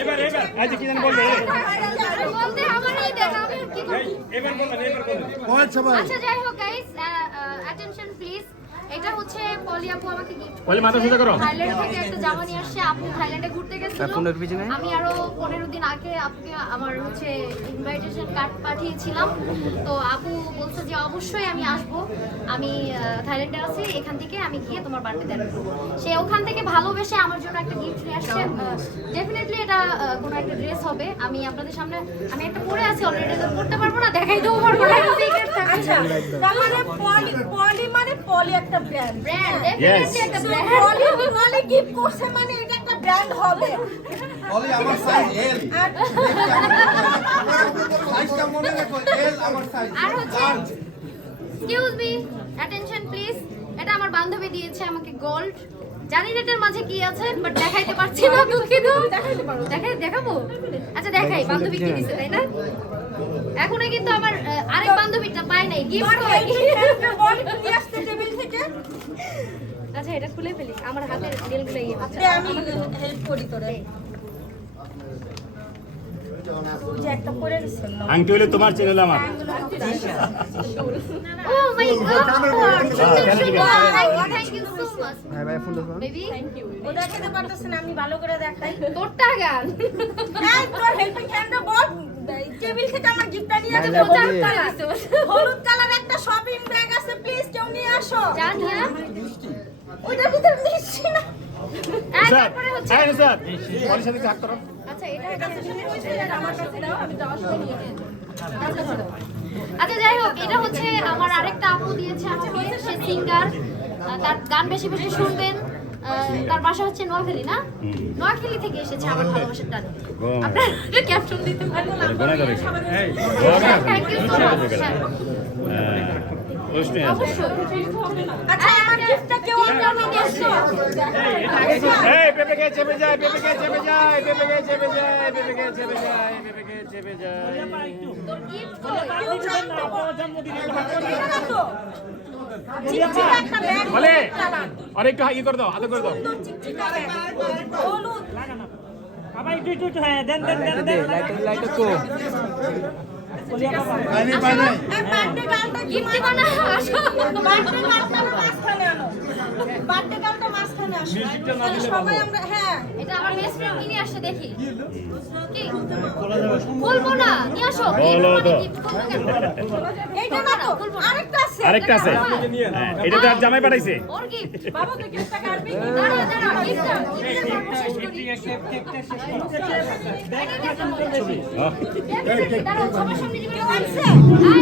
এবার আজ কি জানেন বলবে বলতে আমারই দেখা আমি কি করব এবার বলেন আচ্ছা যাই হোক গাইস অ্যাটেনশন প্লিজ এটা হচ্ছে পলি আপু আমাকে গিফট পলি মাথা সোজা করো থাইল্যান্ড থেকে একটা জামা নিয়ে আসছে আপু থাইল্যান্ডে ঘুরতে গেছিল আমি আরো 15 দিন আগে আপুকে আমার হচ্ছে ইনভাইটেশন কার্ড পাঠিয়েছিলাম তো আপু বলছে যে অবশ্যই আমি আসব আমি থাইল্যান্ডে আছি এখান থেকে আমি গিয়ে তোমার বার্থডে দেব সে ওখান থেকে ভালোবেসে আমার জন্য একটা গিফট নিয়ে আসছে ডেফিনেটলি এটা কোনো একটা ড্রেস হবে আমি আপনাদের সামনে আমি একটা পরে আছি অলরেডি তো পড়তে পারবো না দেখাই দেবো পারবো না আচ্ছা তার মানে পলি মানে পলি একটা ব্র্যান্ড ডেফিনেটলি একটা ব্র্যান্ড পলি গিফট করছে মানে এটা একটা ব্র্যান্ড হবে পলি আমার সাইজ এল সাইজটা মনে রাখো এল আমার সাইজ আর হচ্ছে এক্সকিউজ মি অ্যাটেনশন প্লিজ এটা আমার বান্ধবী দিয়েছে আমাকে গোল্ড জানি না এটার মাঝে কি আছে বাট দেখাইতে পারছি না দুঃখিত দেখাবো আচ্ছা দেখাই বান্ধবী কি দিয়েছে তাই না এখনো কিন্তু আমার আরেক বান্ধবীটা পাই নাই গিফট কই বল নিয়ে আসতে টেবিল থেকে আচ্ছা এটা খুলে ফেলি আমার হাতের ডিলগুলো ইয়ে হচ্ছে আমি হেল্প করি তোরে যে একটা পরে গেছিল আংটি হলে তোমার চ্যানেল আমার ও my god thank you so much ভাই ভাই ফোন দাও বেবি ও দেখাতে পারতেছ না আমি ভালো করে দেখাই তোরটা গান এই তোর হেল্পিং হ্যান্ডটা বল টেবিল থেকে আমার গিফটটা নিয়ে আসো প্রচার কালার হলুদ কালার একটা শপিং ব্যাগ আছে প্লিজ কেউ নিয়ে আসো জানিয়া ওইটার ভিতরে নিচ্ছি না তারপরে হচ্ছে হ্যাঁ স্যার পলির সাথে হাত করো আচ্ছা এটা আমার কাছে দাও আমি যাওয়ার সময় নিয়ে নেব আচ্ছা যাই হোক এটা হচ্ছে আমার আরেকটা আপু দিয়েছে আমাকে সে সিঙ্গার তার গান বেশি বেশি শুনবেন তার বাসা হচ্ছে নোয়াখালী না নোয়াখালী থেকে এসেছে আমার ভালোবাসার টানে আপনারা ক্যাপশন দিতে পারেন গোনা করে থ্যাংক ইউ সো মাচ প্রশ্ন আছে আচ্ছা আমার গিফটটা কেউ আমি নিয়ে আসো এই পেপে চেপে যায় পেপে চেপে যায় পেপে চেপে যায় পেপে চেপে যায় পেপে চেপে যায় তোর গিফট কই চিকচিকা একটা ব্যাগ বলে আর একটু হাই করে দাও আদর করে দাও চিকচিকা ব্যাগ হলুদ আবার একটু হ্যাঁ দেন লাইট তো পাইনি পাইনি বার্থডে গানটা গিফট দিবা না আসো বার্থডে গানটা মাঝখানে আনো বার্থডে গানটা মাঝখানে আসো তাহলে সবাই আমরা হ্যাঁ এটা আমার বেস্ট ফ্রেন্ড কিনে আসছে দেখি কি বলবো না নিয়ে আসো বলো তো। এইটা না তো আরেকটা আছে আরেকটা আছে হ্যাঁ, এটা তো আর জামাই পাঠাইছে ওর গিফট বাবা তো গিফটটা কাটবি দাঁড়া গিফট শেষ করি দাঁড়া সবার সামনে দিবি আছে